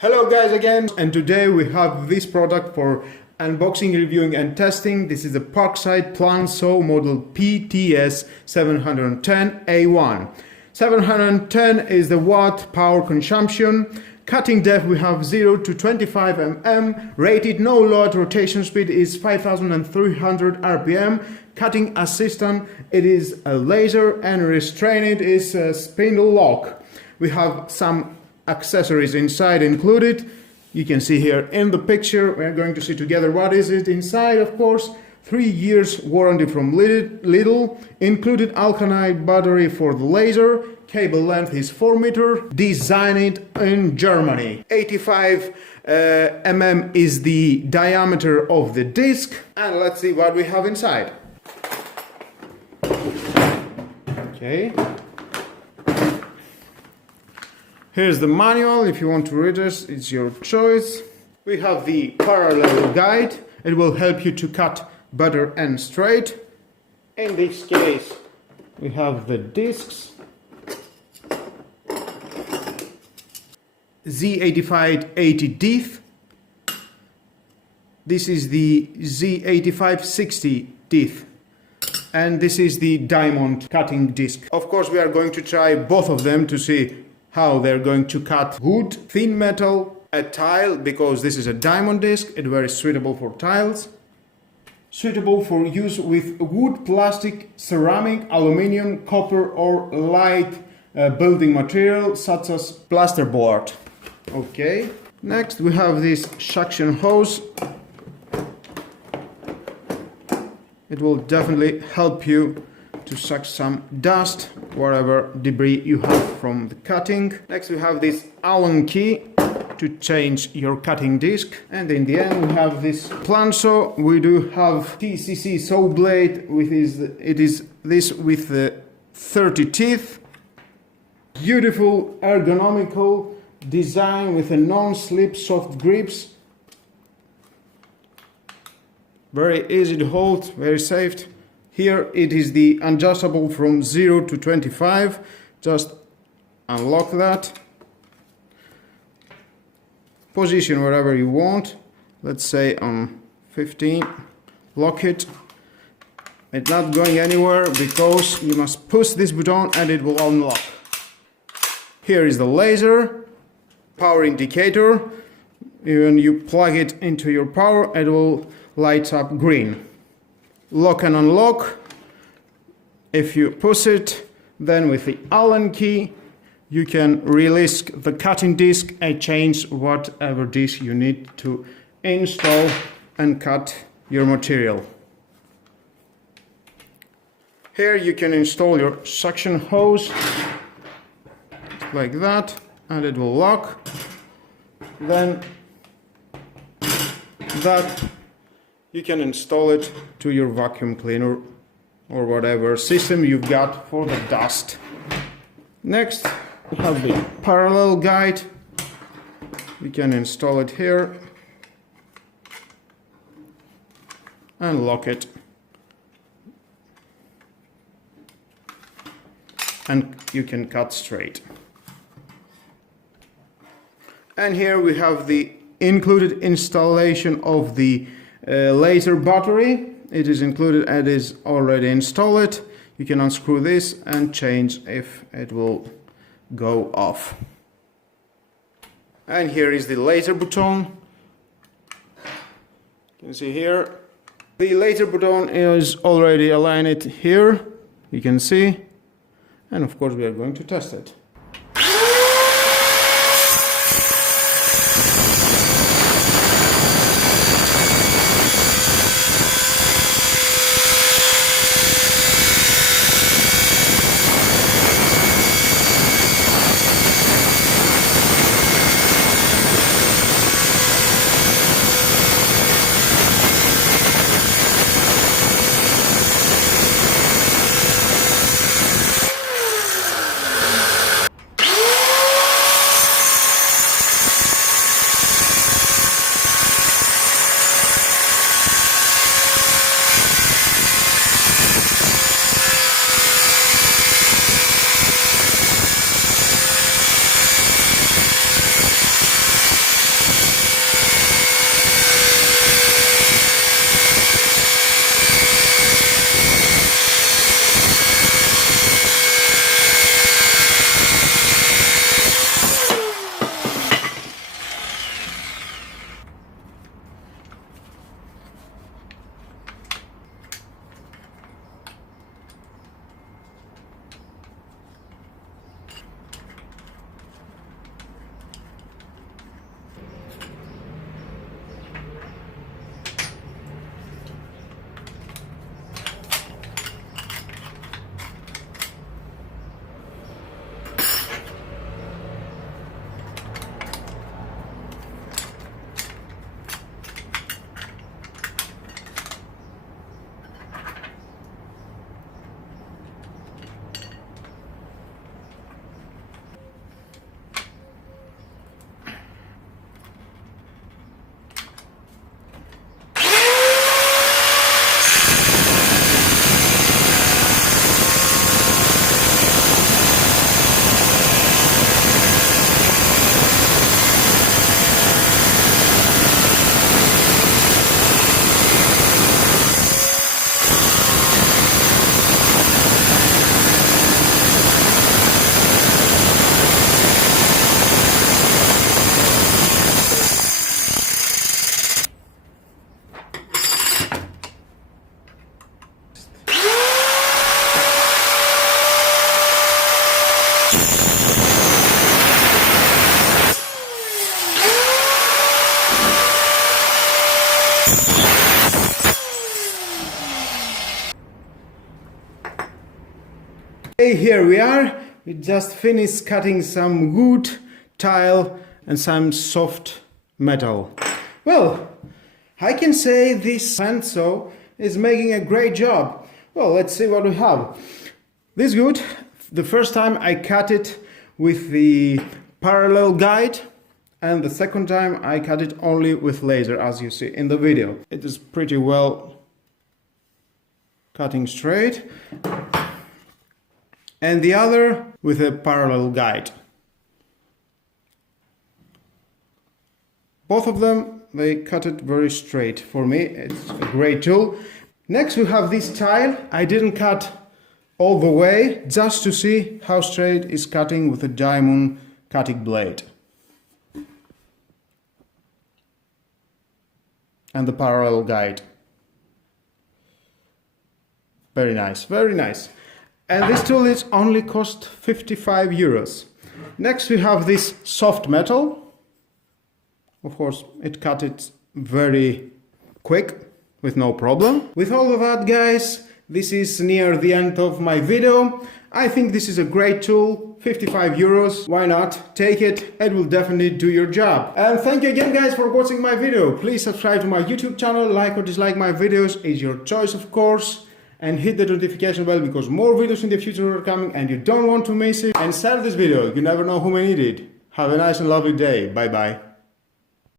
Hello guys again, and today we have this product for unboxing, reviewing and testing. This is a Parkside Plunge saw model PTS 710A1. 710 is the watt power consumption. Cutting depth we have 0 to 25 mm. Rated no load rotation speed is 5300 RPM. Cutting assistant, it is a laser, and restrain it is a spindle lock. We have some accessories inside included. You can see here in the picture. We're going to see together what is it inside. Of course, 3 years warranty from Lidl, included alkaline battery for the laser. Cable length is 4 meter. Designed in Germany. 85 mm is the diameter of the disc, and let's see what we have inside. Okay. Here's the manual. If you want to read it, it's your choice. We have the parallel guide. It will help you to cut better and straight. In this case, we have the discs. Z8580 teeth. This is the Z8560 teeth. And this is the diamond cutting disc. Of course, we are going to try both of them to see how they're going to cut wood, thin metal, a tile, because this is a diamond disc. It's very suitable for tiles. Suitable for use with wood, plastic, ceramic, aluminium, copper or light building material such as plasterboard. Okay. Next we have this suction hose. It will definitely help you to suck some dust, whatever debris you have from the cutting. Next we have this Allen key to change your cutting disc. And in the end we have this plunge saw. We do have TCC saw blade. It is this with the 30 teeth. Beautiful ergonomical design with a non-slip soft grips. Very easy to hold, very safe. Here it is the adjustable from 0 to 25. Just unlock that. Position wherever you want. Let's say on 15. Lock it. It's not going anywhere because you must push this button and it will unlock. Here is the laser. Power indicator. When you plug it into your power, it will light up green. Lock and unlock. If you push it, then with the Allen key you can release the cutting disc and change whatever disc you need to install and cut your material. Here you can install your suction hose like that, and it will lock. Then that you can install it to your vacuum cleaner or whatever system you've got for the dust. Next, we have the parallel guide. We can install it here and lock it. And you can cut straight. And here we have the included installation of the laser battery. It is included and is already installed. You can unscrew this and change if it will go off. And here is the laser button. You can see here. The laser button is already aligned here. You can see. And of course we are going to test it. Okay, here we are. We just finished cutting some wood, tile and some soft metal. Well, I can say this handsaw is making a great job. Well, let's see what we have. This wood, the first time I cut it with the parallel guide, and the second time I cut it only with laser, as you see in the video. It is pretty well cutting straight. And the other with a parallel guide. Both of them, they cut it very straight. For me, it's a great tool. Next we have this tile. I didn't cut all the way, just to see how straight it's cutting with a diamond cutting blade. And the parallel guide. Very nice, very nice. And this tool is only cost 55 euros. Next we have this soft metal. Of course, it cut it very quick with no problem. With all of that, guys, this is near the end of my video. I think this is a great tool, 55 euros. Why not? Take it, it will definitely do your job. And thank you again, guys, for watching my video. Please subscribe to my YouTube channel, like or dislike my videos, it's your choice, of course. And hit the notification bell because more videos in the future are coming and you don't want to miss it. And share this video, you never know who may need it. Have a nice and lovely day. Bye bye.